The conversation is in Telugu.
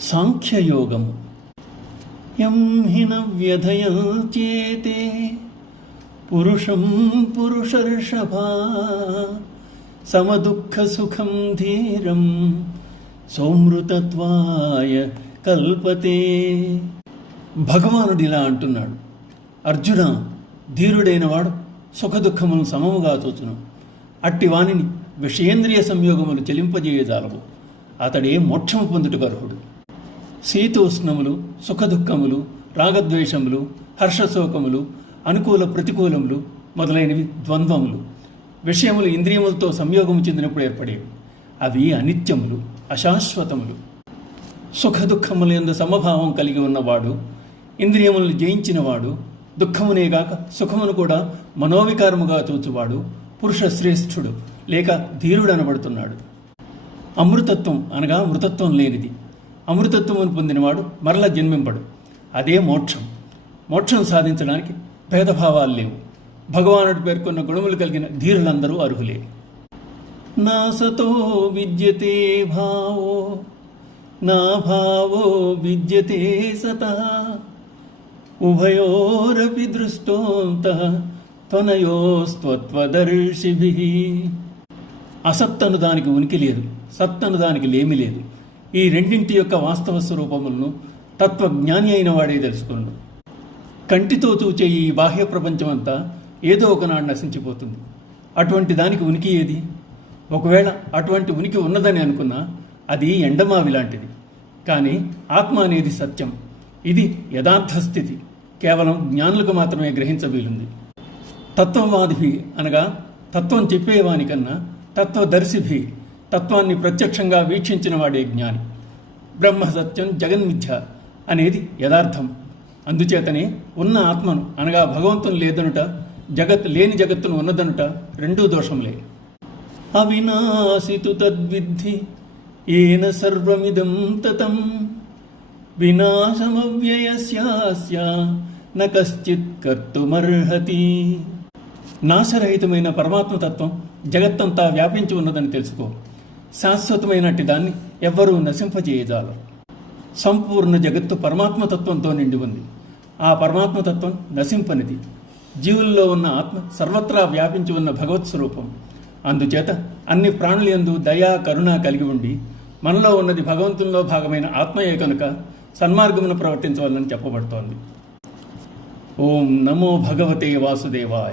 సాంఖ్యయోగము. యం హిన వ్యధయంచేతే పురుషం పురుషర్షభా సమదుఃఖ సుఖం ధీరం సౌమృతత్వాయ కల్పతే. భగవానుడు ఇలా అంటున్నాడు, అర్జున, ధీరుడైన వాడు సుఖదుఖములను సమముగా చూచును. అట్టి వానిని విషయేంద్రియ సంయోగములు చెలింపజేయజాలవు. అతడే మోక్షము పొందుటకు అర్హుడు. శీతోష్ణములు, సుఖదుఖములు, రాగద్వేషములు, హర్షశోకములు, అనుకూల ప్రతికూలములు మొదలైనవి ద్వంద్వములు, విషయములు ఇంద్రియములతో సంయోగము చెందినప్పుడు ఏర్పడేవి. అవి అనిత్యములు, అశాశ్వతములు. సుఖదుఖముల యందు సమభావం కలిగి ఉన్నవాడు, ఇంద్రియములను జయించినవాడు, దుఃఖమునేగాక సుఖమును కూడా మనోవికారముగా చూచువాడు పురుష శ్రేష్ఠుడు లేక ధీరుడు అనబడుతున్నాడు. అమృతత్వం అనగా మృతత్వం లేనిది. అమృతత్వమును పొందినవాడు మరల జన్మింపడు. అదే మోక్షం. మోక్షం సాధించడానికి భేదభావాలు లేవు. భగవానుడు పేర్కొన్న గుణములు కలిగిన ధీరులందరూ అర్హులే. నా సతో విద్యతే భావో నా భావో విద్యతే సతః ఉభయోరపి దృష్టోంతః త్వనయోస్త్వత్వదర్శిభిః. అసత్తను దానికి ఉనికి లేదు, సత్తను దానికి లేమి లేదు. ఈ రెండింటి యొక్క వాస్తవ స్వరూపములను తత్వజ్ఞాని అయిన వాడే తెలుసుకున్నాడు. కంటితో చూచే ఈ బాహ్య ప్రపంచమంతా ఏదో ఒకనాడు నశించిపోతుంది. అటువంటి దానికి ఉనికి ఏది? ఒకవేళ అటువంటి ఉనికి ఉన్నదని అనుకున్నా అది ఎండమావి లాంటిది. కానీ ఆత్మ అనేది సత్యం. ఇది యథార్థ స్థితి. కేవలం జ్ఞానులకు మాత్రమే గ్రహించవీలుంది. తత్వవాదిభి అనగా తత్వం చెప్పేవానికన్నా తత్వదర్శిభి, తత్వాన్ని ప్రత్యక్షంగా వీక్షించిన వాడే జ్ఞాని. బ్రహ్మ సత్యం జగన్మిథ్య అనేది యథార్థం. అందుచేతనే ఉన్న ఆత్మను అనగా భగవంతుని లేదనుట, లేని జగత్తును ఉన్నదనుట రెండూ దోషములే. అవినాశితు తద్విద్ధి ఏన సర్వమిదం తతం వినాశమవ్యయస్యాస్య న కశ్చిత్ కర్తుమర్హతి. నాశరహితమైన పరమాత్మతత్వం జగత్తంతా వ్యాపించి ఉన్నదని తెలుసుకో. శాశ్వతమైనట్టి దాన్ని ఎవ్వరూ నశింపజేయజాలరు. సంపూర్ణ జగత్తు పరమాత్మతత్వంతో నిండి ఉంది. ఆ పరమాత్మతత్వం నశింపనిది. జీవుల్లో ఉన్న ఆత్మ సర్వత్రా వ్యాపించి ఉన్న భగవత్ స్వరూపం. అందుచేత అన్ని ప్రాణులందు దయా కరుణ కలిగి ఉండి మనలో ఉన్నది భగవంతునిలో భాగమైన ఆత్మయే కనుక సన్మార్గమును ప్రవర్తించవాలని చెప్పబడుతోంది. ఓం నమో భగవతే వాసుదేవాయ.